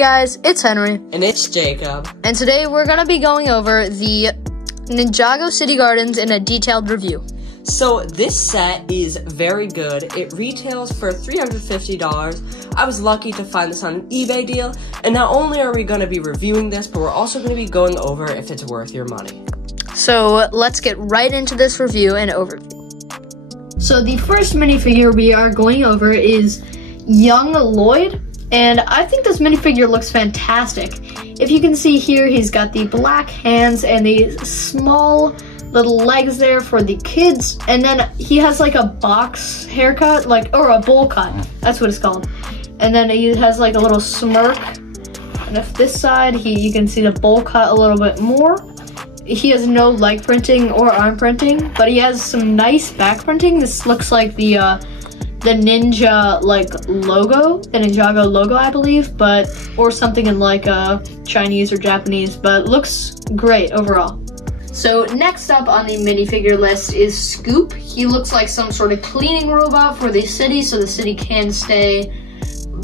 Guys, it's Henry. And it's Jacob. And today we're going to be going over the Ningago City Gardens in a detailed review. So this set is very good. It retails for $350. I was lucky to find this on an eBay deal. And not only are we going to be reviewing this, but we're also going to be going over if it's worth your money. So let's get right into this review and overview. So the first minifigure we are going over is Young Lloyd. And I think this minifigure looks fantastic. If you can see here, he's got the black hands and the small little legs there for the kids. And then he has like a box haircut, or a bowl cut. That's what it's called. And then he has like a little smirk. And if this side, you can see the bowl cut a little bit more. He has no leg printing or arm printing, but he has some nice back printing. This looks like the Ninja logo, the Ninjago logo, I believe, or something in Chinese or Japanese, but looks great overall. So next up on the minifigure list is Scoop. He looks like some sort of cleaning robot for the city, so the city can stay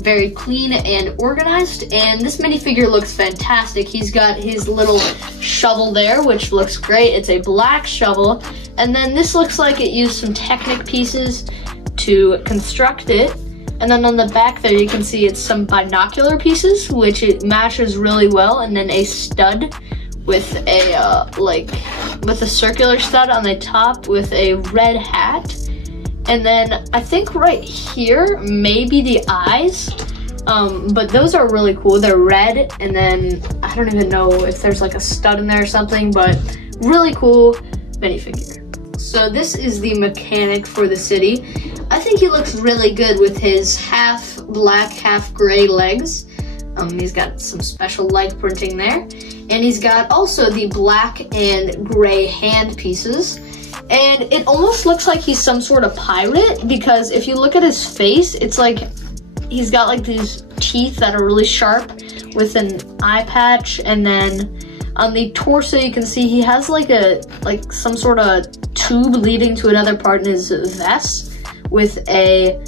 very clean and organized. And this minifigure looks fantastic. He's got his little shovel there, which looks great. It's a black shovel, and then this looks like it used some Technic pieces to construct it. And then on the back there you can see it's some binocular pieces, which it matches really well, and then a stud with a circular stud on the top with a red hat. And then I think right here maybe the eyes, but those are really cool. They're red, and then I don't even know if there's like a stud in there or something, but really cool minifigure. So this is the mechanic for the city. I think he looks really good with his half black, half gray legs. He's got some special leg printing there. And he's got also the black and gray hand pieces. And it almost looks like he's some sort of pirate, because if you look at his face, it's like he's got like these teeth that are really sharp with an eye patch. And then on the torso you can see he has like some sort of tube leading to another part in his vest with a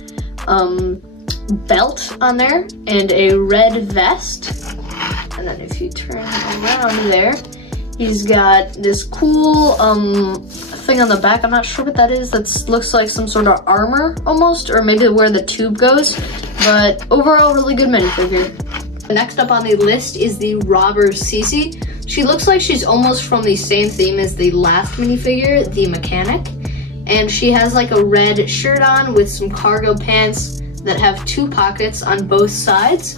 belt on there and a red vest. And then if you turn around there, he's got this cool thing on the back. I'm not sure what that is. That looks like some sort of armor almost, or maybe where the tube goes. But overall, really good minifigure. Next up on the list is the Robber Cece. She looks like she's almost from the same theme as the last minifigure, the Mechanic. And she has like a red shirt on with some cargo pants that have 2 pockets on both sides.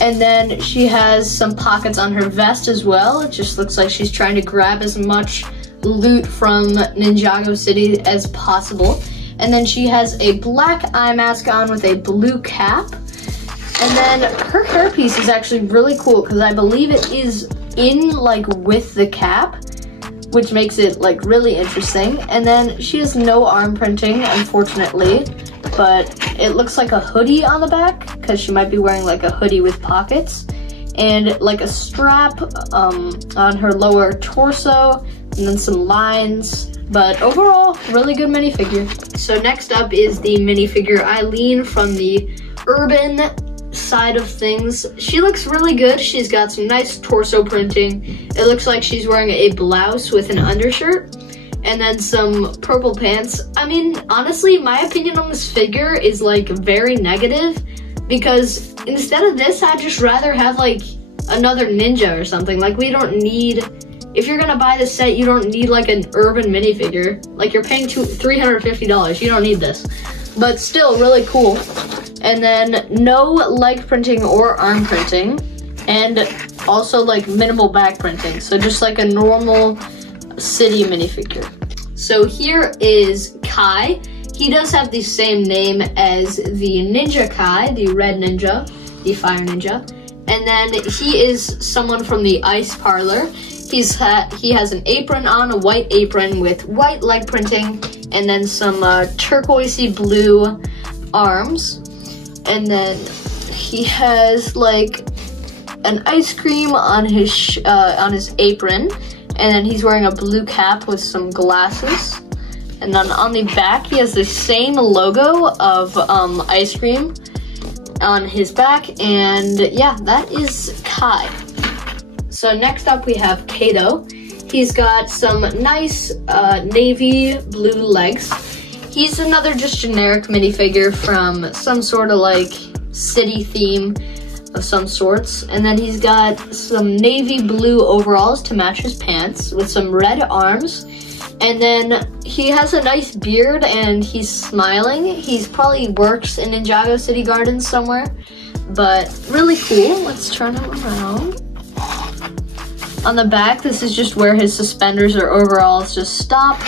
And then she has some pockets on her vest as well. It just looks like she's trying to grab as much loot from Ninjago City as possible. And then she has a black eye mask on with a blue cap. And then her hairpiece is actually really cool, because I believe it is in with the cap, which makes it really interesting. And then she has no arm printing, unfortunately, but it looks like a hoodie on the back, because she might be wearing a hoodie with pockets, and a strap on her lower torso, and then some lines. But overall, really good minifigure. So next up is the minifigure Eileen from the urban side of things. She looks really good. She's got some nice torso printing. It looks like she's wearing a blouse with an undershirt and then some purple pants. I mean, honestly, my opinion on this figure is very negative, because instead of this, I'd just rather have another ninja or something. We don't need, if you're gonna buy this set, you don't need an urban minifigure. You're paying $350, you don't need this. But still really cool. And then no leg printing or arm printing, and also minimal back printing, so just a normal city minifigure. So here is Kai. He does have the same name as the Ninja Kai, the red ninja, the fire ninja. And then he is someone from the ice parlor. He has an apron on, a white apron with white leg printing, and then some turquoisey blue arms. And then he has an ice cream on his apron, and then he's wearing a blue cap with some glasses. And then on the back, he has the same logo of ice cream, on his back, and yeah, that is Kai. So next up we have Kato. He's got some nice navy blue legs. He's another just generic minifigure from some sort of like city theme of some sorts. And then he's got some navy blue overalls to match his pants with some red arms. And then he has a nice beard and he's smiling. He's probably works in Ningago City Gardens somewhere, but really cool. Let's turn him around. On the back, this is just where his suspenders or overalls just stop.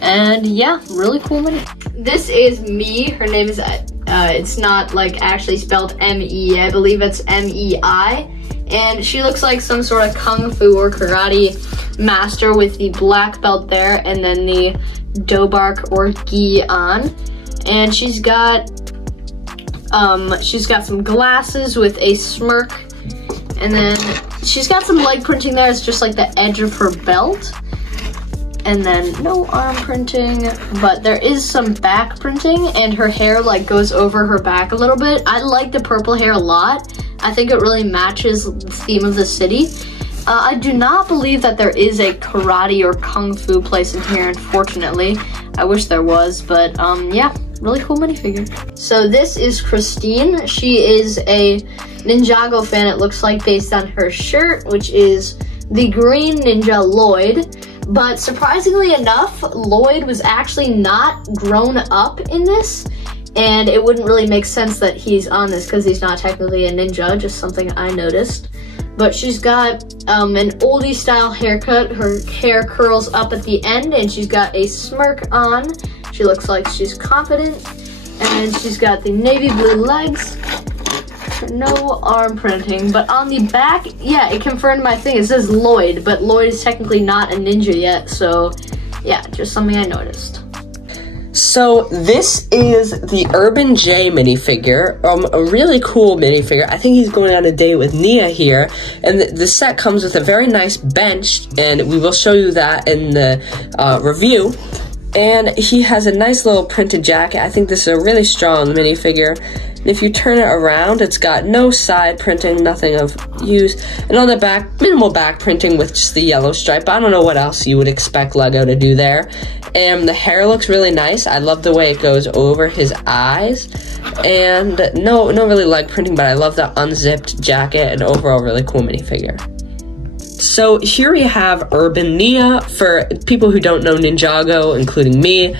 And yeah, really cool mini. This is Me. Her name is, it's not like actually spelled M-E. I believe it's M-E-I. And she looks like some sort of kung fu or karate master with the black belt there and then the dobark or gi on. And she's got some glasses with a smirk. And then she's got some leg printing there. It's just like the edge of her belt. And then no arm printing, but there is some back printing, and her hair like goes over her back a little bit. I like the purple hair a lot. I think it really matches the theme of the city. I do not believe that there is a karate or kung fu place in here, unfortunately. I wish there was, but yeah, really cool minifigure. So this is Christine. She is a Ninjago fan, it looks like, based on her shirt, which is the green ninja Lloyd. But surprisingly enough, Lloyd was actually not grown up in this, and it wouldn't really make sense that he's on this because he's not technically a ninja, just something I noticed. But she's got an oldie style haircut. Her hair curls up at the end, and she's got a smirk on. She looks like she's confident, and she's got the navy blue legs. No arm printing, but on the back, yeah, it confirmed my thing. It says Lloyd, but Lloyd is technically not a ninja yet, so yeah, just something I noticed. So this is the Urban J minifigure, a really cool minifigure. I think he's going on a date with Nia here, and the set comes with a very nice bench, and we will show you that in the review. And he has a nice little printed jacket. I think this is a really strong minifigure. And if you turn it around, it's got no side printing, nothing of use. And on the back, minimal back printing with just the yellow stripe. I don't know what else you would expect Lego to do there. And the hair looks really nice. I love the way it goes over his eyes. And no really leg printing, but I love the unzipped jacket and overall really cool minifigure. So here we have Urban Nia. For people who don't know Ninjago, including me,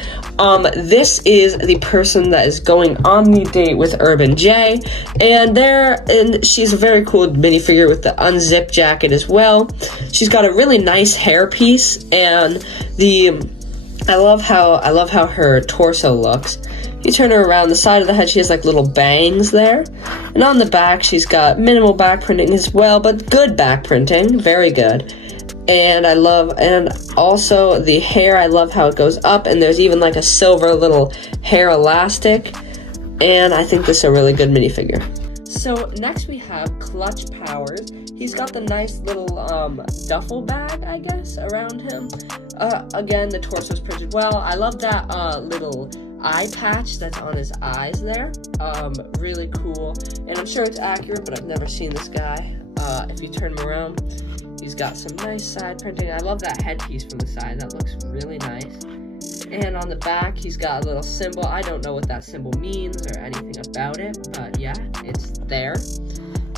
this is the person that is going on the date with Urban J, and she's a very cool minifigure with the unzipped jacket as well. She's got a really nice hair piece, and I love how her torso looks. If you turn her around, the side of the head, she has like little bangs there. And on the back, she's got minimal back printing as well, but good back printing, very good. And also the hair, I love how it goes up, and there's even like a silver little hair elastic. And I think this is a really good minifigure. So next we have Clutch Powers. He's got the nice little duffel bag, I guess, around him. Again, the torso's printed well. I love that little eye patch that's on his eyes there. Really cool. And I'm sure it's accurate, but I've never seen this guy. If you turn him around, he's got some nice side printing. I love that headpiece from the side. That looks really nice. And on the back, he's got a little symbol. I don't know what that symbol means or anything about it, but yeah, it's there.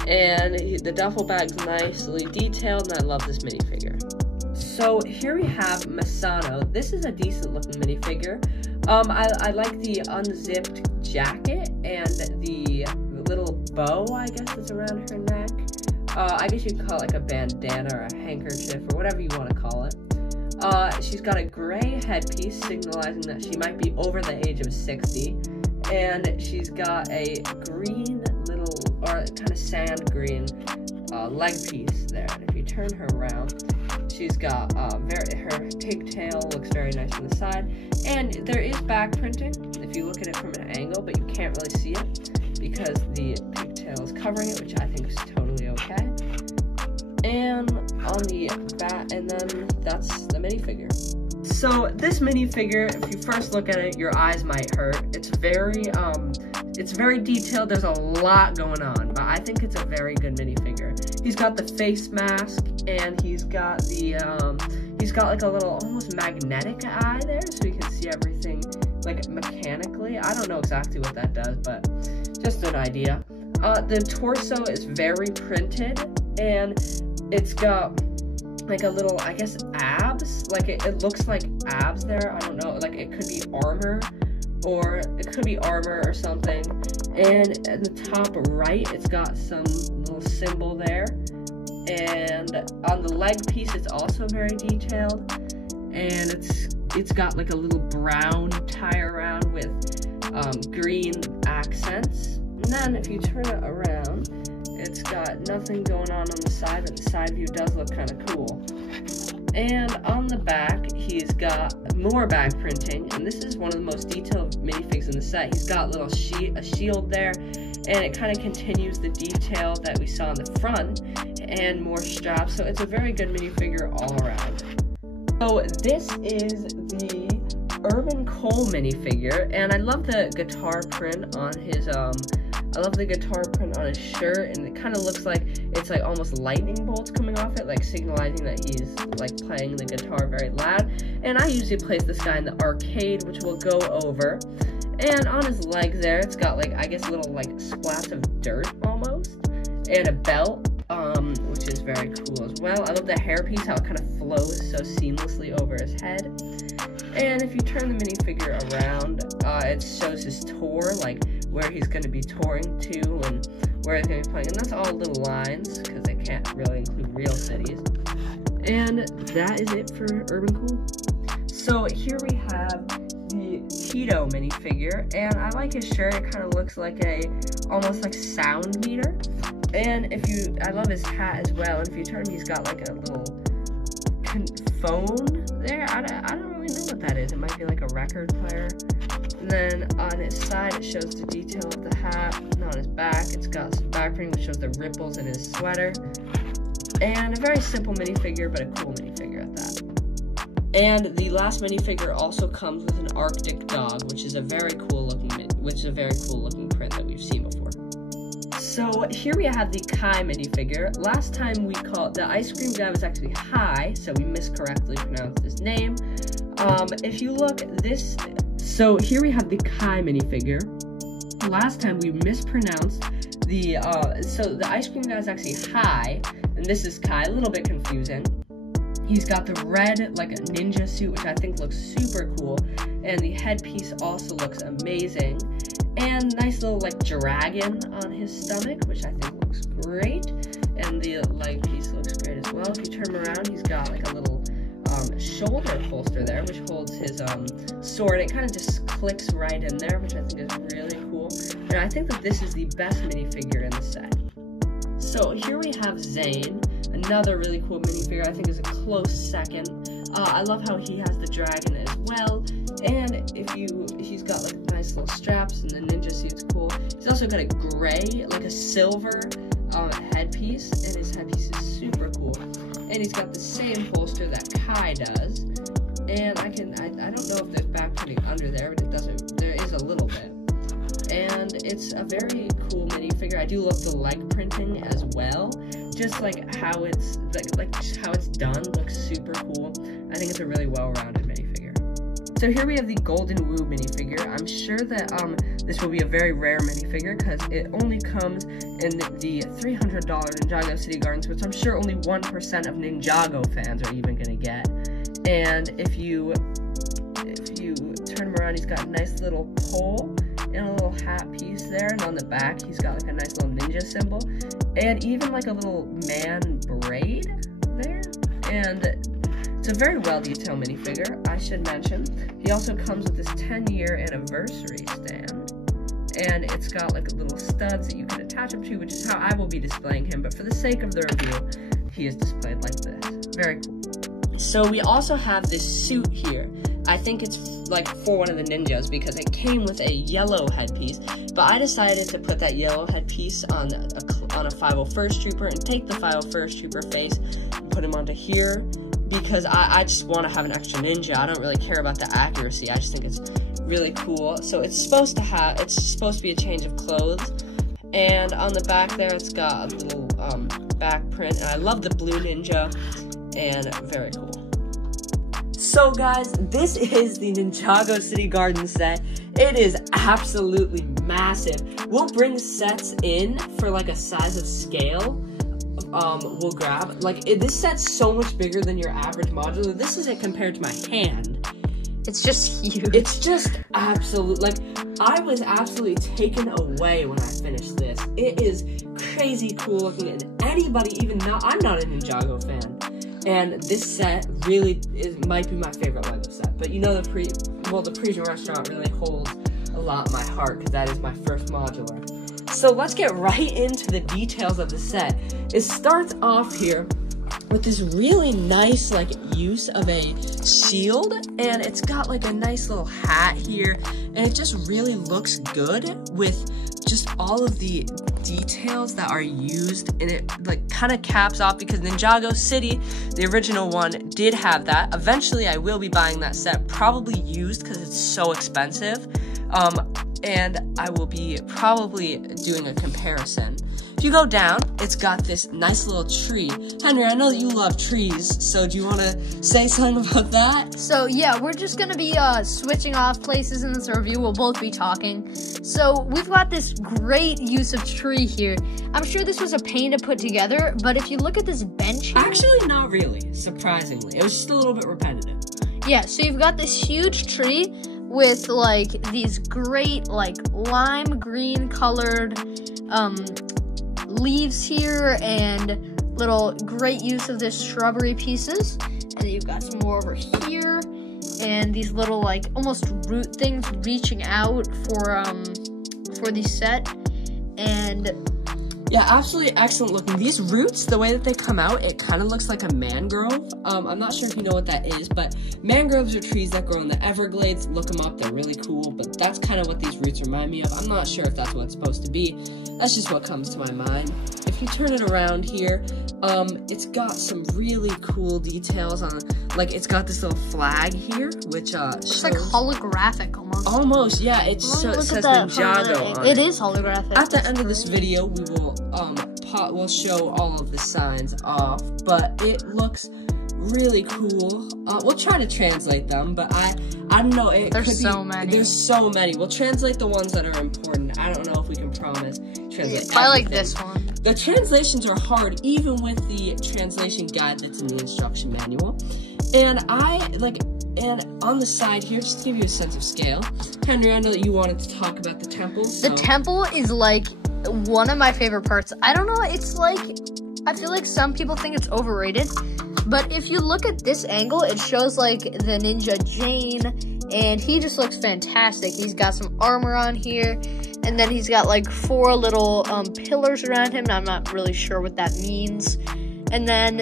And the duffel bag's nicely detailed, and I love this minifigure. So here we have Masano. This is a decent looking minifigure. I like the unzipped jacket and the little bow, I guess, that's around her neck. I guess you could call it like a bandana or a handkerchief or whatever you want to call it. She's got a gray headpiece signalizing that she might be over the age of 60. And she's got a green little, or kind of sand green leg piece there. And if you turn her around, she's got her pigtail looks very nice from the side. And there is back printing if you look at it from an angle, but you can't really see it because the pigtail is covering it, which I think is totally okay. And on the back, and then that's the minifigure. So this minifigure, if you first look at it, your eyes might hurt. It's very It's very detailed. There's a lot going on, but I think it's a very good minifigure. He's got the face mask, and he's got the he's got like a little almost magnetic eye there, so you can see everything like mechanically. I don't know exactly what that does, but just an idea. The torso is very printed, and it's got like a little, I guess, abs. Like it looks like abs there. I don't know. Like it could be armor, or it could be armor or something. And at the top right, it's got some little symbol there. And on the leg piece, it's also very detailed. And it's got like a little brown tie around with green accents. And then if you turn it around, it's got nothing going on the side, but the side view does look kind of cool. And on the back, he's got more back printing, and this is one of the most detailed minifigs in the set. He's got a shield there, and it kind of continues the detail that we saw in the front, and more straps, so it's a very good minifigure all around. So this is the Urban Cole minifigure, and I love the guitar print on his shirt, and it kind of looks like it's like almost lightning bolts coming off it, like signalizing that he's like playing the guitar very loud. And I usually place this guy in the arcade, which we'll go over. And on his legs there, it's got like, I guess, little like splats of dirt almost, and a belt, which is very cool as well. I love the hairpiece, how it kind of flows so seamlessly over his head. And if you turn the minifigure around, it shows his tour, like where he's going to be touring to and where he's going to be playing. And that's all little lines, because they can't really include real cities. And that is it for Urban Cool. So here we have the Tito minifigure, and I like his shirt. It kind of looks like almost like sound meter. And I love his hat as well. And if you turn him, he's got like a little phone there. I don't really know what that is. It might be like a record player. And then on its side, it shows the detail of the hat. And on his back, it's got some back print, which shows the ripples in his sweater. And a very simple minifigure, but a cool minifigure at that. And the last minifigure also comes with an Arctic dog, which is a very cool looking print that we've seen before. So here we have the Kai minifigure. Last time we called the ice cream guy was actually Hi, so we miscorrectly pronounced his name. If you look so here we have the Kai minifigure. Last time we mispronounced so the ice cream guy is actually Hi, and this is Kai. A little bit confusing. He's got the red, like a ninja suit, which I think looks super cool, and the headpiece also looks amazing. And nice little like dragon on his stomach, which I think looks great. And the leg piece looks great as well. If you turn him around, he's got like a little shoulder holster there, which holds his sword. It kind of just clicks right in there, which I think is really cool. And I think that this is the best minifigure in the set. So here we have Zane, another really cool minifigure. I think is a close second. I love how he has the dragon as well. And he's got like nice little straps, and the ninja suit's cool. He's also got a gray, like a silver headpiece, and his headpiece is super cool. And he's got the same holster that Kai does. And I don't know if there's back printing under there, but there is a little bit. And it's a very cool minifigure. I do love the leg printing as well. Just like how it's how it's done looks super cool. I think it's a really well-rounded minifigure. So here we have the Golden Woo minifigure. I'm sure that this will be a very rare minifigure because it only comes in the $300 Ninjago City Gardens, which I'm sure only 1% of Ninjago fans are even gonna get. And if you turn him around, he's got a nice little pole and a little hat piece there, and on the back he's got like a nice little ninja symbol, and even like a little man braid there. And it's a very well detailed minifigure, I should mention. He also comes with this 10-year anniversary stand, and it's got like little studs that you can attach him to, which is how I will be displaying him, but for the sake of the review, he is displayed like this. Very cool. So we also have this suit here. I think it's like for one of the ninjas because it came with a yellow headpiece, but I decided to put that yellow headpiece on a 501st Trooper and take the 501st Trooper face and put him onto here. because I just want to have an extra ninja. I don't really care about the accuracy. I just think it's really cool. So it's supposed to be a change of clothes. And on the back there, it's got a little back print. And I love the blue ninja, and very cool. So guys, this is the Ninjago City Garden set. It is absolutely massive. We'll bring sets in for like a size of scale. We'll grab. Like, this set's so much bigger than your average modular. This isn't compared to my hand. It's just huge. It's just absolute. Like, I was absolutely taken away when I finished this. It is crazy cool looking, and anybody, even now, I'm not a Ninjago fan. And this set really might be my favorite Lego set. But you know, the Parisian Restaurant really holds a lot in my heart because that is my first modular. So let's get right into the details of the set. It starts off here with this really nice like use of a shield, and it's got like a nice little hat here, and it just really looks good with just all of the details that are used, and it like kind of caps off because Ninjago City, the original one, did have that. Eventually I will be buying that set, probably used because it's so expensive, and I will be probably doing a comparison. If you go down, it's got this nice little tree. Henry, I know that you love trees, so do you want to say something about that? So yeah, we're just going to be switching off places in this review. We'll both be talking. So we've got this great use of tree here. I'm sure this was a pain to put together, but if you look at this bench here, actually not really, surprisingly. It was just a little bit repetitive. Yeah, so you've got this huge tree with like these great like lime green colored leaves here, and little great use of this shrubbery pieces. And then you've got some more over here, and these little like almost root things reaching out for the set. And yeah, absolutely excellent looking. These roots, the way that they come out, it kind of looks like a mangrove. I'm not sure if you know what that is, but mangroves are trees that grow in the Everglades. Look them up, they're really cool, but that's kind of what these roots remind me of. I'm not sure if that's what it's supposed to be. That's just what comes to my mind. If you turn it around here, it's got some really cool details on, like, it's got this little flag here, which it's like holographic almost. Almost, yeah. It says Ninjago on it. It is holographic. At the end of this video, we will we'll show all of the signs off, but it looks really cool. We'll try to translate them, but I don't know. There's so many. There's so many. We'll translate the ones that are important. I don't know if we can promise translate. Yeah, I like this one. The translations are hard, even with the translation guide that's in the instruction manual. And and on the side here, just to give you a sense of scale, Henry, I know that you wanted to talk about the temple. So. The temple is like one of my favorite parts. I don't know, it's like, I feel like some people think it's overrated, but if you look at this angle, it shows like the ninja Jane, and he just looks fantastic. He's got some armor on here, and then he's got like 4 little pillars around him, and I'm not really sure what that means. And then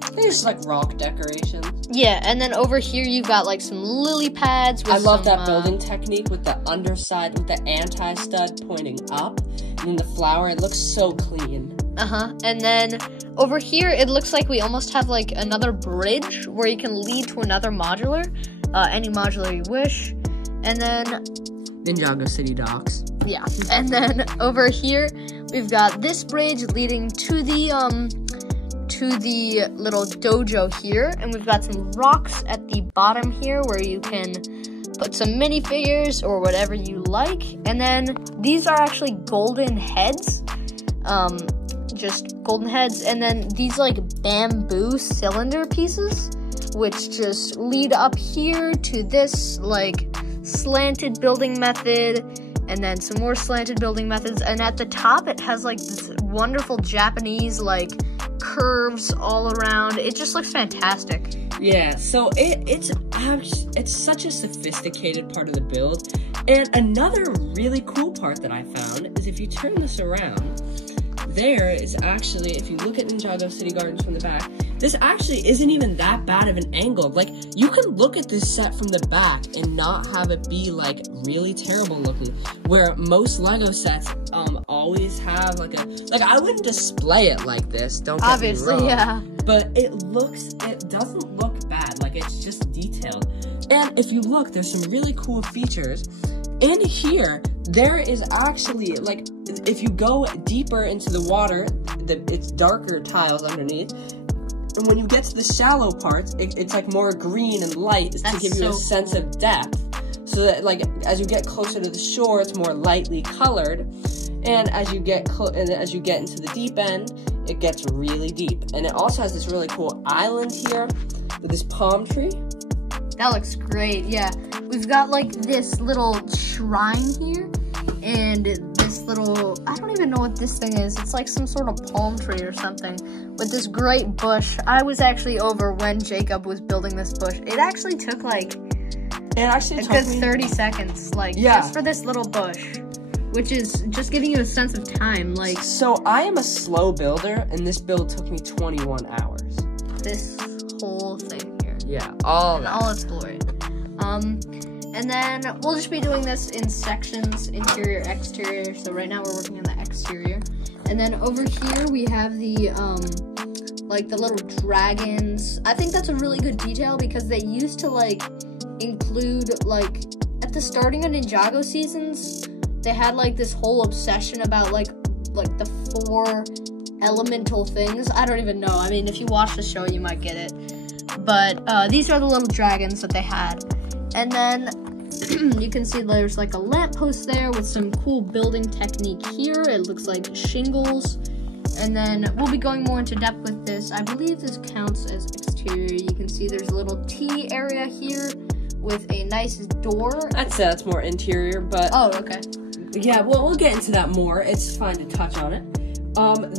I think it's like rock decorations. Yeah, and then over here you've got like some lily pads. With I love that building technique with the underside, with the anti-stud pointing up, and then the flower. It looks so clean. And then over here it looks like we almost have like another bridge where you can lead to another modular, any modular you wish. And then Ninjago City docks. Yeah, and then over here we've got this bridge leading to the little dojo here, and we've got some rocks at the bottom here where you can put some minifigures or whatever you like. And then these are actually golden heads, just golden heads. And then these like bamboo cylinder pieces, which just lead up here to this like slanted building method, and then some more slanted building methods. And at the top it has like this wonderful Japanese like curves all around. It just looks fantastic. Yeah, so it's such a sophisticated part of the build. And another really cool part that I found is if you turn this around, there is actually, if you look at Ninjago City Gardens from the back, this actually isn't even that bad of an angle. Like, you can look at this set from the back and not have it be, like, really terrible looking, where most Lego sets, always have, like, I wouldn't display it like this, don't get me wrong. Yeah. But it doesn't look bad, like, it's just detailed. And if you look, there's some really cool features. In here, there is actually, like, if you go deeper into the water, it's darker tiles underneath. And when you get to the shallow parts, it's like more green and light to give you a sense of depth. So that, like, as you get closer to the shore, it's more lightly colored. And as you get into the deep end, it gets really deep. And it also has this really cool island here with this palm tree. That looks great, yeah. We've got, like, this little shrine here, and this little, I don't even know what this thing is. It's like some sort of palm tree or something with this great bush. I was actually over when Jacob was building this bush. It actually took, like, a good 30 seconds, like, just for this little bush, which is just giving you a sense of time, like. So I am a slow builder, and this build took me 21 hours. This whole thing. Yeah, all its glory. And then we'll just be doing this in sections, interior, exterior. So right now we're working on the exterior. And then over here we have the, like, the little dragons. I think that's a really good detail because they used to, like, include, like, at the starting of Ninjago seasons, they had, like, this whole obsession about, like the 4 elemental things. I don't even know. I mean, if you watch the show, you might get it. But these are the little dragons that they had. And then you can see there's like a lamppost there with some cool building technique here. It looks like shingles. And then we'll be going more into depth with this. I believe this counts as exterior. You can see there's a little tea area here with a nice door. I'd say that's more interior, but... Oh, okay. Yeah, well, we'll get into that more. It's fine to touch on it.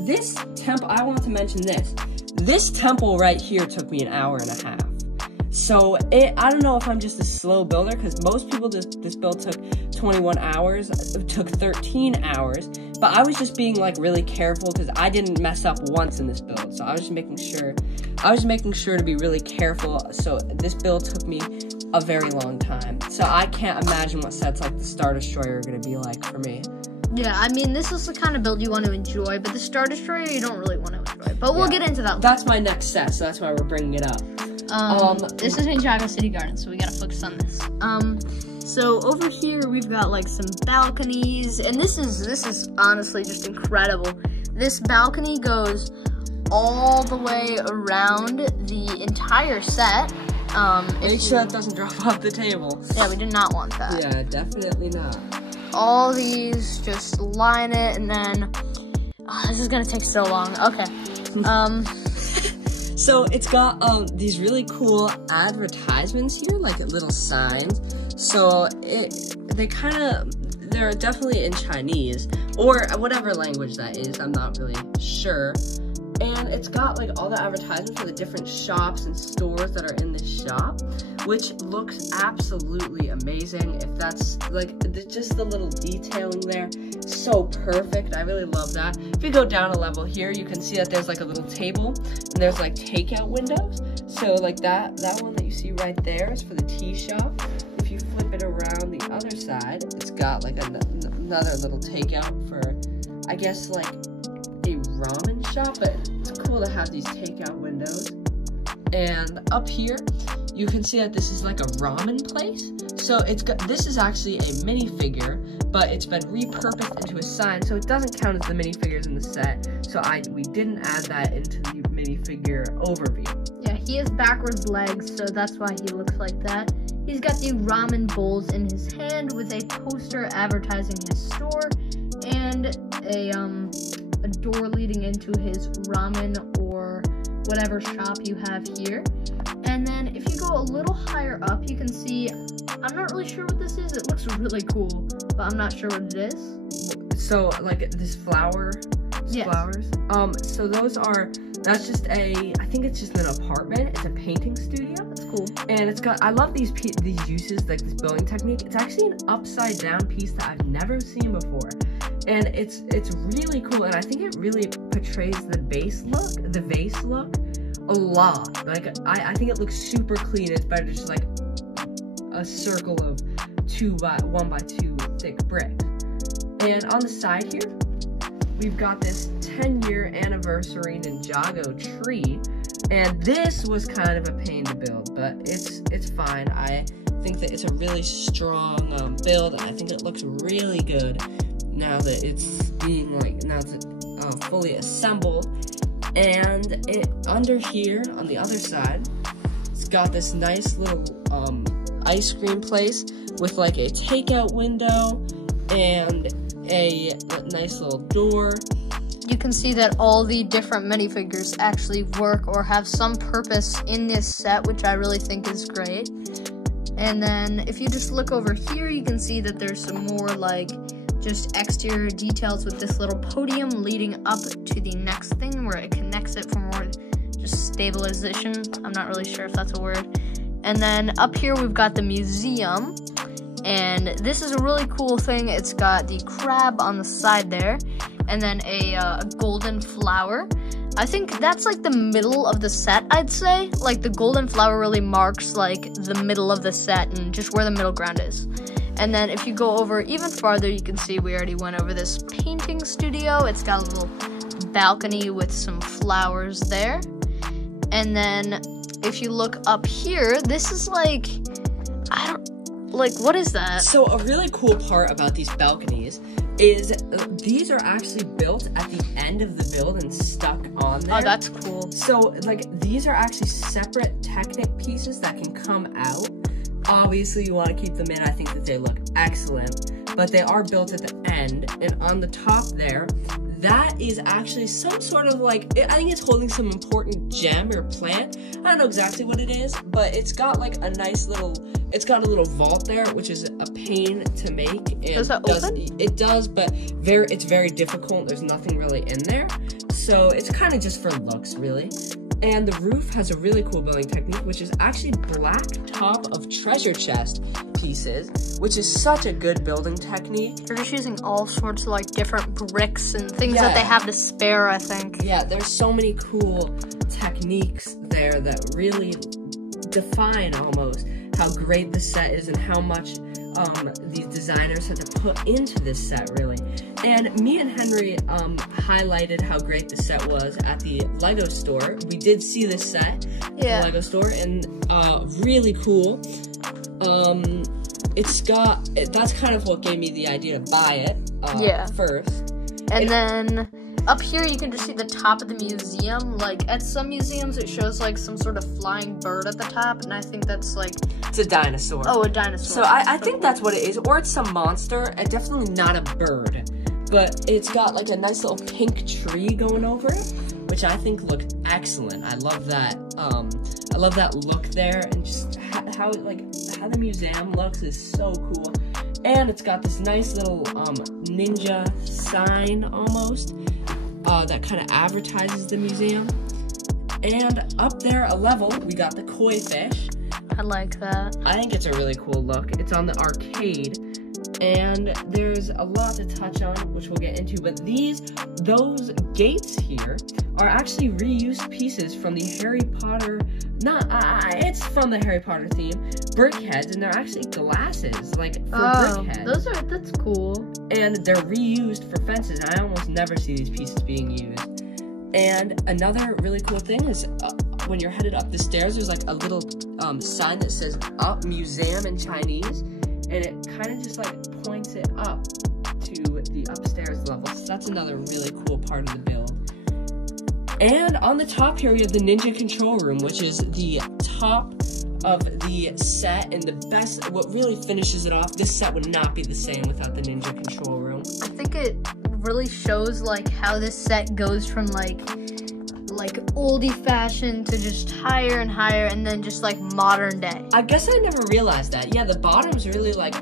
This temple, I want to mention this. This temple right here took me an hour and a half. So, I don't know if I'm just a slow builder, because most people, this build took 21 hours. It took 13 hours. But I was just being, like, really careful, because I didn't mess up once in this build. So I was just making sure to be really careful. So this build took me a very long time. So I can't imagine what sets like the Star Destroyer are going to be like for me. Yeah, I mean, this is the kind of build you want to enjoy, but the Star Destroyer you don't really want to enjoy. But we'll get into that later. That's my next set, so that's why we're bringing it up. This is Ninjago City Gardens, so we gotta focus on this. So over here we've got like some balconies, and this is honestly just incredible. This balcony goes all the way around the entire set. Make sure that doesn't drop off the table. Yeah, we do not want that. Yeah, definitely not. All these, just line it, and then, this is gonna take so long. Okay. So it's got these really cool advertisements here, like little signs. So they're definitely in Chinese or whatever language that is. I'm not really sure. And it's got like all the advertisements for the different shops and stores that are in this shop, which looks absolutely amazing. If that's like just the little detailing there, so perfect. I really love that. If you go down a level here, you can see that there's like a little table and there's like takeout windows. So like that one that you see right there is for the tea shop. If you flip it around the other side, it's got like another little takeout for, I guess, like a ramen shop, but it's cool to have these takeout windows. And up here you can see that this is like a ramen place. So this is actually a minifigure, but it's been repurposed into a sign, so it doesn't count as the minifigures in the set. So we didn't add that into the minifigure overview. Yeah, he has backwards legs, so that's why he looks like that. He's got the ramen bowls in his hand with a poster advertising his store and a door leading into his ramen or whatever shop you have here. And then if you go a little higher up, you can see, I'm not really sure what this is. It looks really cool, but I'm not sure what it is. So like this flowers. So that's just I think it's just an apartment. It's a painting studio. That's cool. And it's got, I love these uses, like this building technique. It's actually an upside down piece that I've never seen before. And it's really cool, and I think it really portrays the vase look a lot. Like, I think it looks super clean. It's better just like a circle of 1 by 2 thick bricks. And on the side here, we've got this 10-year anniversary Ningago tree. And this was kind of a pain to build, but it's fine. I think that it's a really strong build, and I think it looks really good now that it's being fully assembled. And under here on the other side, it's got this nice little ice cream place with like a takeout window and a nice little door. You can see that all the different minifigures actually work or have some purpose in this set, which I really think is great. And then if you just look over here, you can see that there's some more like just exterior details with this little podium leading up to the next thing where it connects it for more just stabilization. I'm not really sure if that's a word. And then up here we've got the museum, and this is a really cool thing. It's got the crab on the side there, and then a golden flower. I think that's like the middle of the set, I'd say. Like the golden flower really marks like the middle of the set and just where the middle ground is. And then if you go over even farther, you can see we already went over this painting studio. It's got a little balcony with some flowers there. And then if you look up here, this is like, what is that? So a really cool part about these balconies is these are actually built at the end of the build and stuck on there. Oh, that's cool. So like these are actually separate Technic pieces that can come out. Obviously you want to keep them in. I think that they look excellent, but they are built at the end, and on the top there, that is actually some sort of like, I think it's holding some important gem or plant. I don't know exactly what it is, but it's got like a nice little, it's got a little vault there, which is a pain to make. And does that open? It does, but it's very difficult. There's nothing really in there. So it's kind of just for looks, really. And the roof has a really cool building technique, which is actually black top of treasure chest pieces, which is such a good building technique. They're just using all sorts of like different bricks and things that they have to spare, I think. Yeah, there's so many cool techniques there that really define almost how great the set is and how much these designers had to put into this set, really. And me and Henry highlighted how great the set was at the Lego store. We did see this set at the Lego store, and really cool. That's kind of what gave me the idea to buy it first. And then up here you can just see the top of the museum. Like at some museums it shows like some sort of flying bird at the top, and I think that's like, it's a dinosaur. Oh, a dinosaur. So I think that's what it is, or it's some monster. It's definitely not a bird, but it's got like a nice little pink tree going over it, which I think looked excellent. I love that. I love that look there, and just how the museum looks is so cool. And it's got this nice little ninja sign almost that kind of advertises the museum. And up there a level, we got the koi fish. I like that. I think it's a really cool look. It's on the arcade, and there's a lot to touch on, which we'll get into, but those gates here are actually reused pieces from the Harry Potter, it's from the Harry Potter theme, brick heads, and they're actually glasses, like, for brick heads. That's cool. And they're reused for fences, and I almost never see these pieces being used. And another really cool thing is, when you're headed up the stairs, there's like a little sign that says "Up Museum" in Chinese, and it kind of just like points it up to the upstairs level. So that's another really cool part of the build. And on the top here we have the Ninja Control Room, which is the top of the set and the best, what really finishes it off. This set would not be the same without the Ninja Control Room. I think it really shows like how this set goes from like oldie fashioned to just higher and higher, and then just like modern day. I guess I never realized that. Yeah, the bottom's really like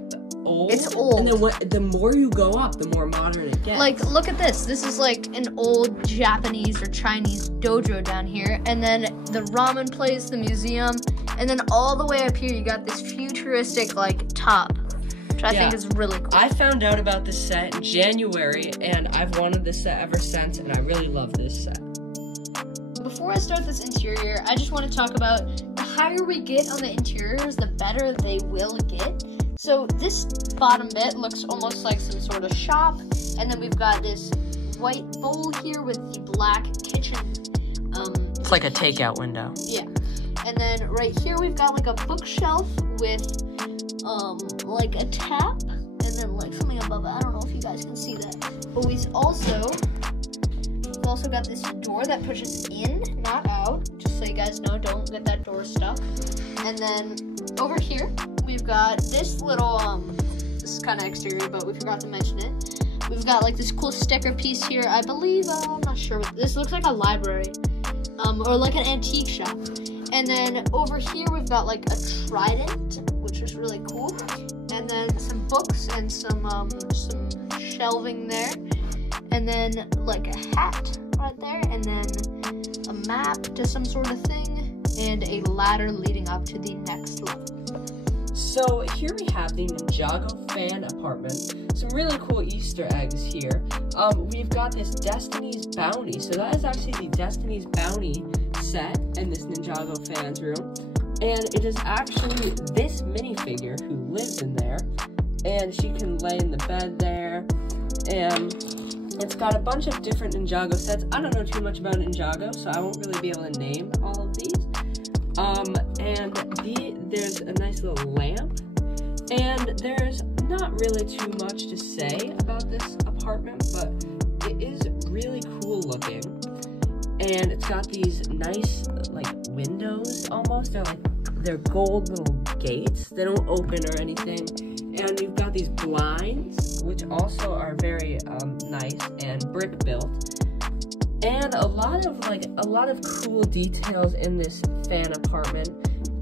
old. It's old. And then the more you go up, the more modern it gets. Like, look at this. This is like an old Japanese or Chinese dojo down here, and then the ramen place, the museum, and then all the way up here you got this futuristic like top, which I think is really cool. I found out about this set in January, and I've wanted this set ever since, and I really love this set. Before before I start this interior, I just want to talk about the higher we get on the interiors, the better they will get. So this bottom bit looks almost like some sort of shop, and then we've got this white bowl here with the black kitchen. It's like a takeout window. Yeah. And then right here we've got like a bookshelf with like a tap, and then like something above it. I don't know if you guys can see that. But we've also got this door that pushes in, not out, just so you guys know, don't get that door stuck. And then over here we've got this little this is kind of exterior, but we forgot to mention it. We've got like this cool sticker piece here. I believe I'm not sure what this looks like, a library or like an antique shop. And then over here we've got like a trident, which is really cool, and then some books and some shelving there, and then like a hat right there, and then a map to some sort of thing, and a ladder leading up to the next level. So here we have the Ningago fan apartment. Some really cool Easter eggs here. We've got this Destiny's Bounty. So that is actually the Destiny's Bounty set in this Ningago fans room. And it is actually this minifigure who lives in there. And she can lay in the bed there. And it's got a bunch of different Ningago sets. I don't know too much about Ningago, so I won't really be able to name all of these. There's a nice little lamp, and there's not really too much to say about this apartment, but it is really cool looking, and it's got these nice, like, windows almost. They're gold little gates. They don't open or anything, and you've got these blinds, which also are very nice and brick built. And a lot of cool details in this fan apartment,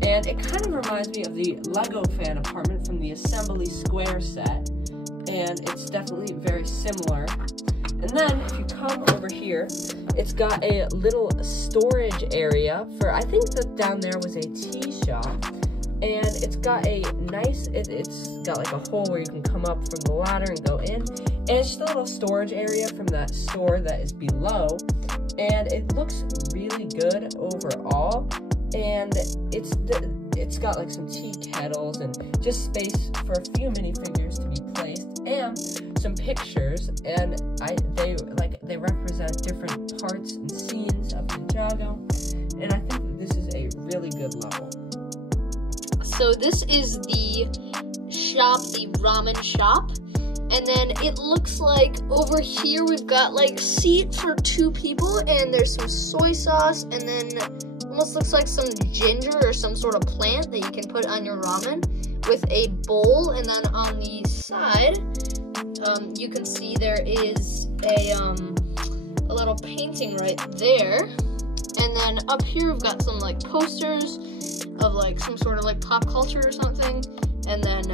and it kind of reminds me of the Lego fan apartment from the Assembly Square set, and it's definitely very similar. And then if you come over here, it's got a little storage area for, I think that down there was a tea shop, and it's got a nice, it's got like a hole where you can come up from the ladder and go in. And it's just a little storage area from that store that is below. And it looks really good overall. And it's got like some tea kettles and just space for a few minifigures to be placed. And some pictures. And they represent different parts and scenes of Ningago. And I think that this is a really good level. So this is the shop, the ramen shop. And then it looks like over here we've got like seat for 2 people, and there's some soy sauce, and then almost looks like some ginger or some sort of plant that you can put on your ramen with a bowl. And then on the side, you can see there is a little painting right there. And then up here we've got some like posters of like some sort of like pop culture or something. And then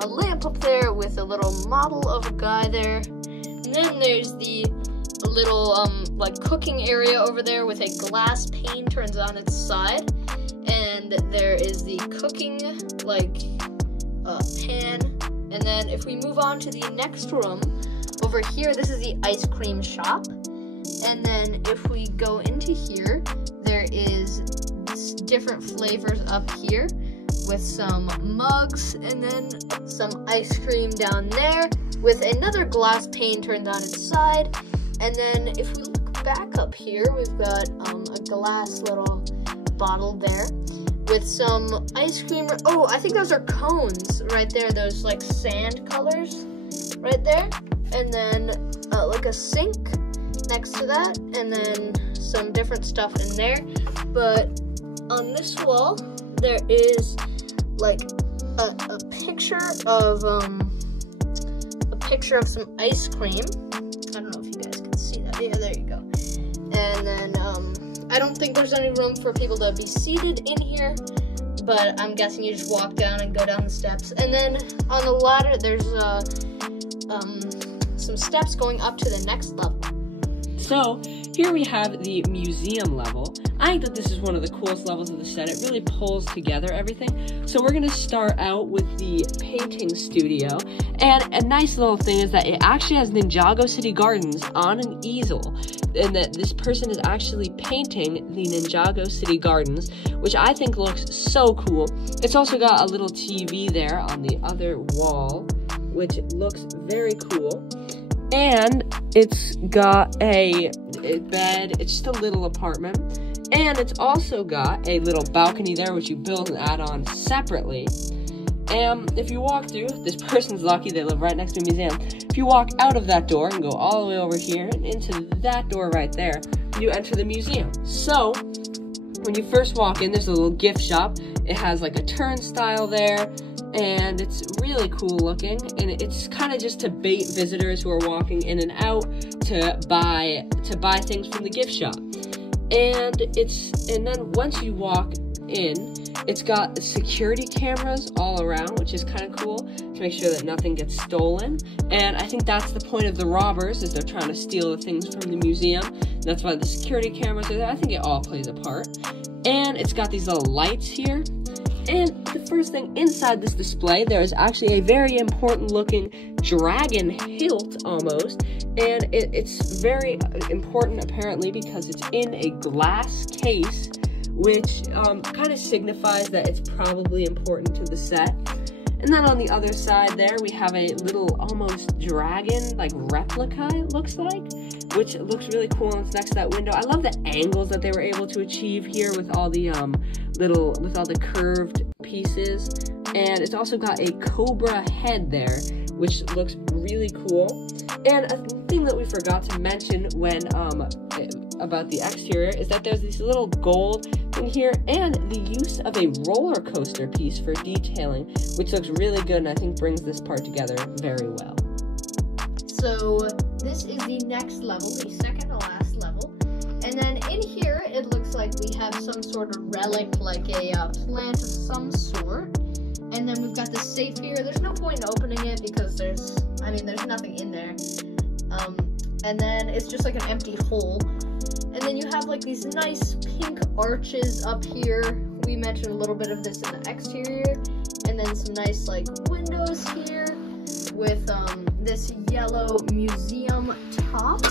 a lamp up there with a little model of a guy there. And then there's the little like cooking area over there with a glass pane turns on its side. And there is the cooking like pan. And then if we move on to the next room, over here, this is the ice cream shop. And then if we go into here, there is different flavors up here, with some mugs, and then some ice cream down there with another glass pane turned on its side. And then if we look back up here, we've got a glass little bottle there with some ice cream. Oh, I think those are cones right there, those like sand colors right there. And then like a sink next to that, and then some different stuff in there. But on this wall, there is like a picture of some ice cream. I don't know if you guys can see that. Yeah, there you go. And then I don't think there's any room for people to be seated in here, but I'm guessing you just walk down and go down the steps. And then on the ladder, there's some steps going up to the next level. So here we have the museum level. I think that this is one of the coolest levels of the set. It really pulls together everything. So we're going to start out with the painting studio. And a nice little thing is that it actually has Ningago City Gardens on an easel. and that this person is actually painting the Ningago City Gardens, which I think looks so cool. It's also got a little TV there on the other wall, which looks very cool. And it's got a bed. It's just a little apartment. And it's also got a little balcony there, which you build and add on separately. And if you walk through, this person's lucky, they live right next to a museum. If you walk out of that door and go all the way over here and into that door right there, you enter the museum. So, when you first walk in, there's a little gift shop. It has like a turnstile there, and it's really cool looking, and it's kind of just to bait visitors who are walking in and out to buy things from the gift shop. And then once you walk in, it's got security cameras all around, which is kind of cool to make sure that nothing gets stolen. And I think that's the point of the robbers, is they're trying to steal the things from the museum. That's why the security cameras are there. I think it all plays a part. And it's got these little lights here. And the first thing inside this display, there is actually a very important looking dragon hilt almost. And it's very important apparently because it's in a glass case, which kind of signifies that it's probably important to the set. And then on the other side there, we have a little almost dragon, like replica it looks like, which looks really cool, and it's next to that window. I love the angles that they were able to achieve here with all the with all the curved pieces. And it's also got a cobra head there, which looks really cool. And a thing that we forgot to mention when about the exterior is that there's this little gold thing here and the use of a roller coaster piece for detailing, which looks really good and I think brings this part together very well. So this is the next level, the second to last level. And then in here, it looks like we have some sort of relic, like a plant of some sort. And then we've got the safe here. There's no point in opening it because there's nothing in there. And then it's just like an empty hole. And then you have like these nice pink arches up here. We mentioned a little bit of this in the exterior. And then some nice like windows here with this yellow museum top.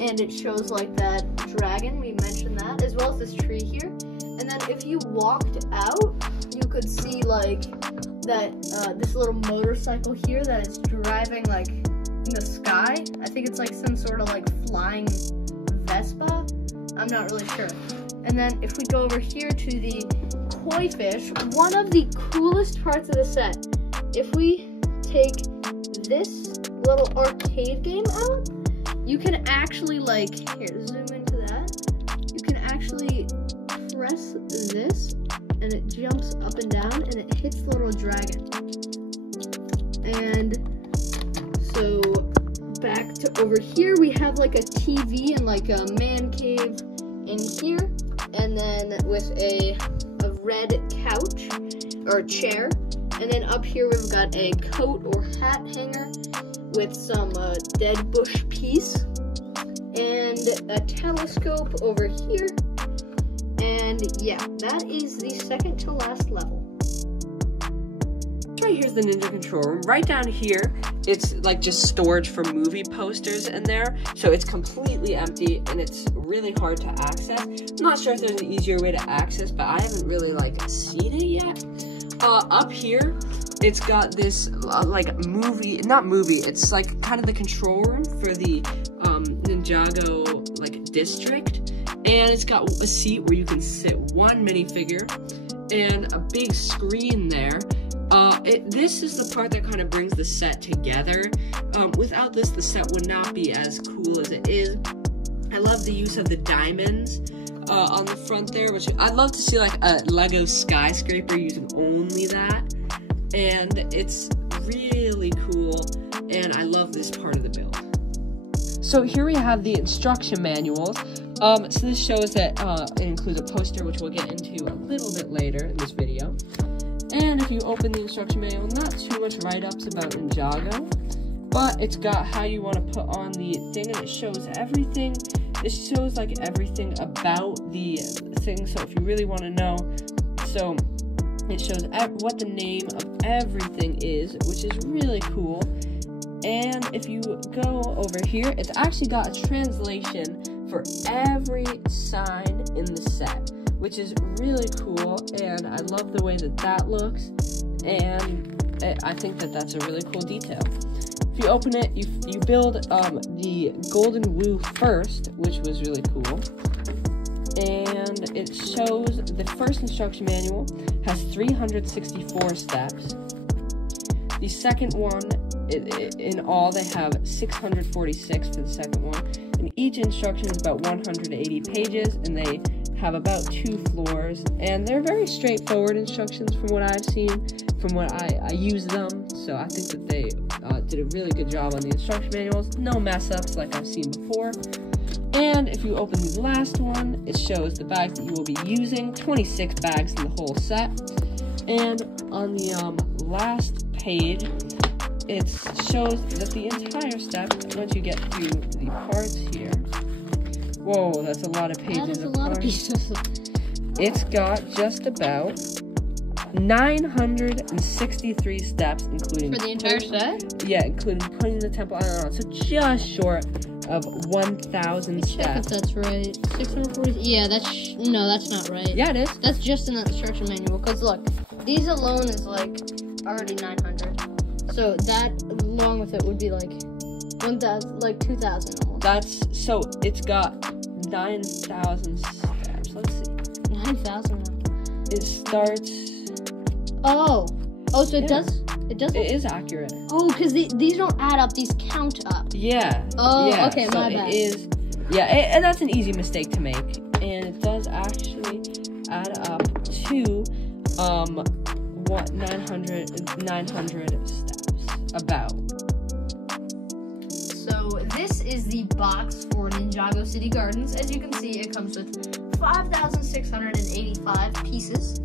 And it shows like that dragon, we mentioned that, as well as this tree here. And then if you walked out, you could see like that this little motorcycle here that is driving like in the sky. I think it's like some sort of like flying Vespa. I'm not really sure. And then if we go over here to the koi fish, one of the coolest parts of the set, if we take this little arcade game out, you can actually like, here, zoom into that. You can actually press this and it jumps up and down and it hits the little dragon. And so back to over here, we have like a TV and like a man cave in here, and then with a red couch or chair, and then up here we've got a coat or hat hanger with some dead bush piece, and a telescope over here. And yeah, that is the second to last level. Right here's the Ninja control room. Right down here, it's like just storage for movie posters in there. So it's completely empty and it's really hard to access. I'm not sure if there's an easier way to access, but I haven't really like seen it yet. Up here, it's got this it's like kind of the control room for the Ningago like district. And it's got a seat where you can sit one minifigure and a big screen there. This is the part that kind of brings the set together. Without this, the set would not be as cool as it is. I love the use of the diamonds on the front there, which I'd love to see like a Lego skyscraper using only that. And it's really cool, and I love this part of the build. So here we have the instruction manuals. So this shows that it includes a poster, which we'll get into a little bit later in this video. And if you open the instruction manual, not too much write-ups about Ningago, but it's got how you want to put on the thing, and it shows everything. It shows like everything about the thing, so if you really want to know, so it shows what the name of everything is, which is really cool. And if you go over here, it's actually got a translation for every sign in the set, which is really cool, and I love the way that that looks, and I think that that's a really cool detail. If you open it, you build the Golden Woo first, which was really cool, and it shows the first instruction manual has 364 steps. The second one, in all, they have 646 for the second one, and each instruction is about 180 pages, and they have about 2 floors, and they're very straightforward instructions from what I've seen, from what I use them, so I think that they did a really good job on the instruction manuals. No mess-ups like I've seen before. And if you open the last one, it shows the bags that you will be using, 26 bags in the whole set. And on the last page, it shows that the entire step, once you get through the parts here, whoa, that's a lot of pages. That is a lot of pieces. It's got just about 963 steps, including... For the entire set? Yeah, including putting the temple island on. So just short of 1,000 steps. Check if that's right. 640. Yeah, no, that's not right. Yeah, it is. That's just in the instruction manual. Because look, these alone is like already 900. So that along with it would be like 1,000, like 2,000 almost. So it's got 9,000 steps. Let's see. 9,000. It starts. Oh, so it does. It does. It is accurate. Oh, because these don't add up. These count up. Yeah. Oh, yeah. okay, so my bad. It is. Yeah, and that's an easy mistake to make, and it does actually add up to 900 steps about. So this is the box for Ningago City Gardens. As you can see, it comes with 5,685 pieces,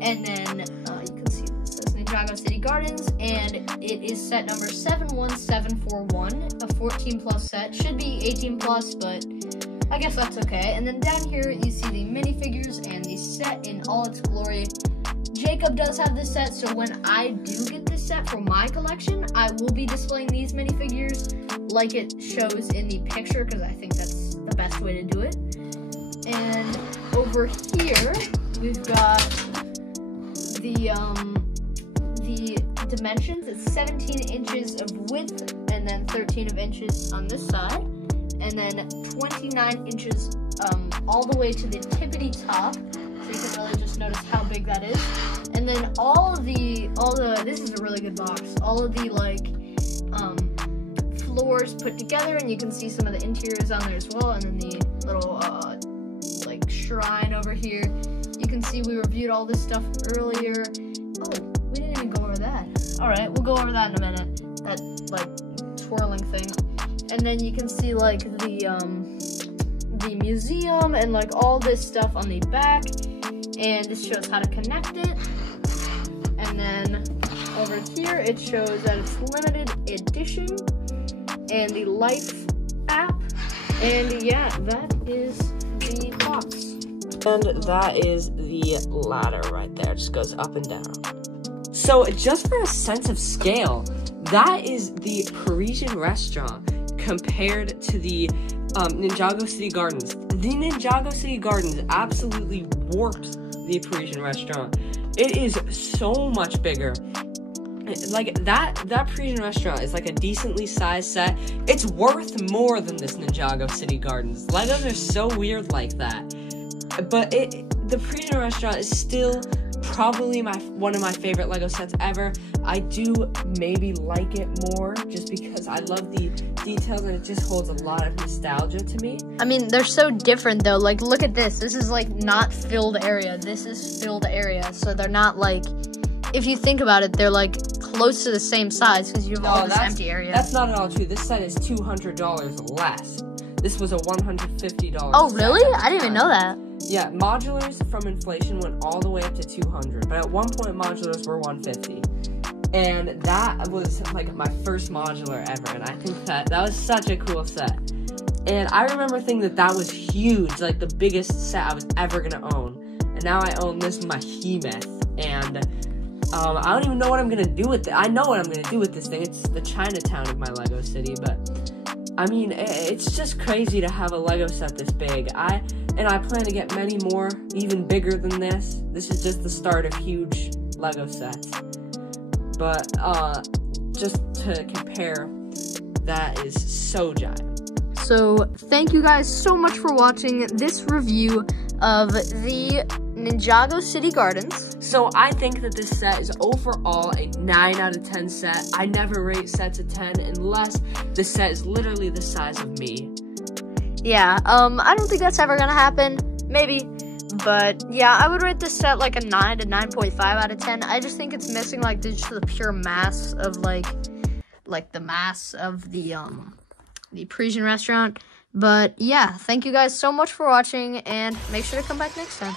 and then you can see it says Ningago City Gardens, and it is set number 71741, a 14 plus set. Should be 18 plus, but I guess that's okay. And then down here you see the minifigures and the set in all its glory. Jacob does have this set, so when I do get this set for my collection, I will be displaying these minifigures like it shows in the picture, because I think that's the best way to do it. And over here, we've got the dimensions. It's 17 inches of width, and then 13 of inches on this side, and then 29 inches all the way to the tippity top. So you can really just notice how big that is. And then all the this is a really good box. All of the floors put together, and you can see some of the interiors on there as well. And then the little shrine over here. You can see we reviewed all this stuff earlier. Oh, we didn't even go over that. All right, we'll go over that in a minute. That twirling thing. And then you can see the museum and all this stuff on the back. And this shows how to connect it. And then over here, it shows that it's limited edition and the Life app. And yeah, that is the box. And that is the ladder right there. It just goes up and down. So just for a sense of scale, that is the Parisian restaurant compared to the Ningago City Gardens. The Ningago City Gardens absolutely warped the Parisian restaurant. It is so much bigger. That Parisian restaurant is a decently sized set. It's worth more than this Ningago City Gardens. Legos are so weird like that. But the Parisian restaurant is still probably one of my favorite Lego sets ever. I do maybe like it more just because I love the details, and it just holds a lot of nostalgia to me. I mean, they're so different though. Look at this. This is not filled area. This is filled area. So they're not if you think about it, they're close to the same size because you have all this empty area. That's not at all true. This set is $200 less. This was a $150. Oh, really? I didn't even know that. Yeah, modulars from inflation went all the way up to $200, but at one point modulars were $150. And that was my first modular ever, and I think that was such a cool set. And I remember thinking that was huge, the biggest set I was ever gonna own. And now I own this behemoth, and I don't even know what I'm gonna do with it. I know what I'm gonna do with this thing. It's the Chinatown of my Lego city, but I mean, it's just crazy to have a Lego set this big. I plan to get many more, even bigger than this. This is just the start of huge Lego sets. But, just to compare, that is so giant. So, thank you guys so much for watching this review of the Ningago City Gardens. So I think that this set is overall a 9 out of 10 set. I never rate sets a 10 unless the set is literally the size of me. Yeah, I don't think that's ever gonna happen. Maybe. But yeah, I would rate this set like a 9 to 9.5 out of 10. I just think it's missing like just the pure mass of like the mass of the Parisian restaurant. But yeah, thank you guys so much for watching, and make sure to come back next time.